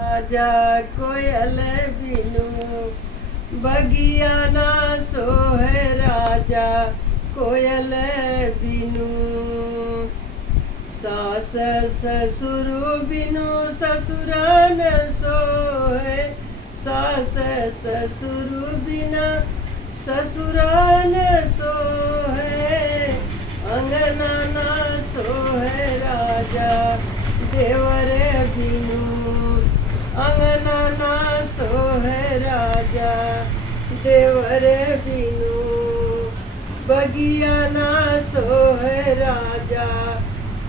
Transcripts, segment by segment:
आजा कोयल बिनु बगिया ना सोहे राजा कोयल बिनु सास ससुर बिनु ससुरान सोहे सास ससुर बिना ससुरान सोहे अंगना ना सोहे राजा देवर बिनु अंगना ना सोहे राजा देवर बिनु बगिया ना सोहे राजा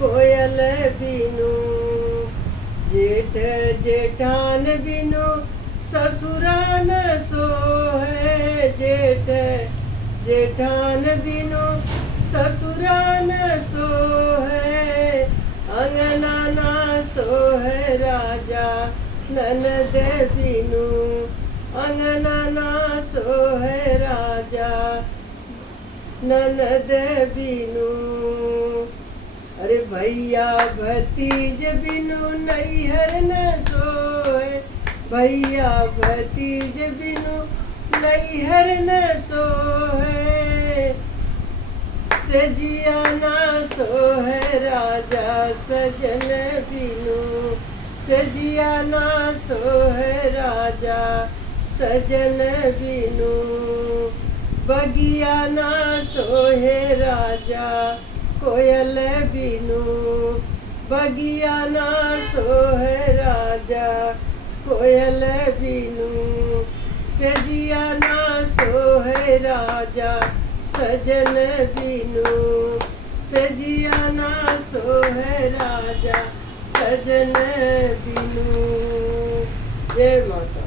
कोयल बिनु जेठ जेठान बिनु ससुरान सोहे जेठ जेठान बिनु ससुरान सोहे अंगना ना सोहे राजा ननद बिनु अंगना ना सोहे राजा ननद बिनु अरे भैया भतीज बिनु नैहर न सोहे भैया भतीज बिनु नैहर न सोहे सजिया ना सोहे राजा सजन बिनु सजिया ना सोहे राजा सजन बिनु बगिया ना सोहे राजा कोयल बिनु बगिया ना सोहे राजा कोयल बिनु सजिया ना सोहे राजा सजन बिनु सजिया ना सोहे राजा सजन बिनु। जय माता।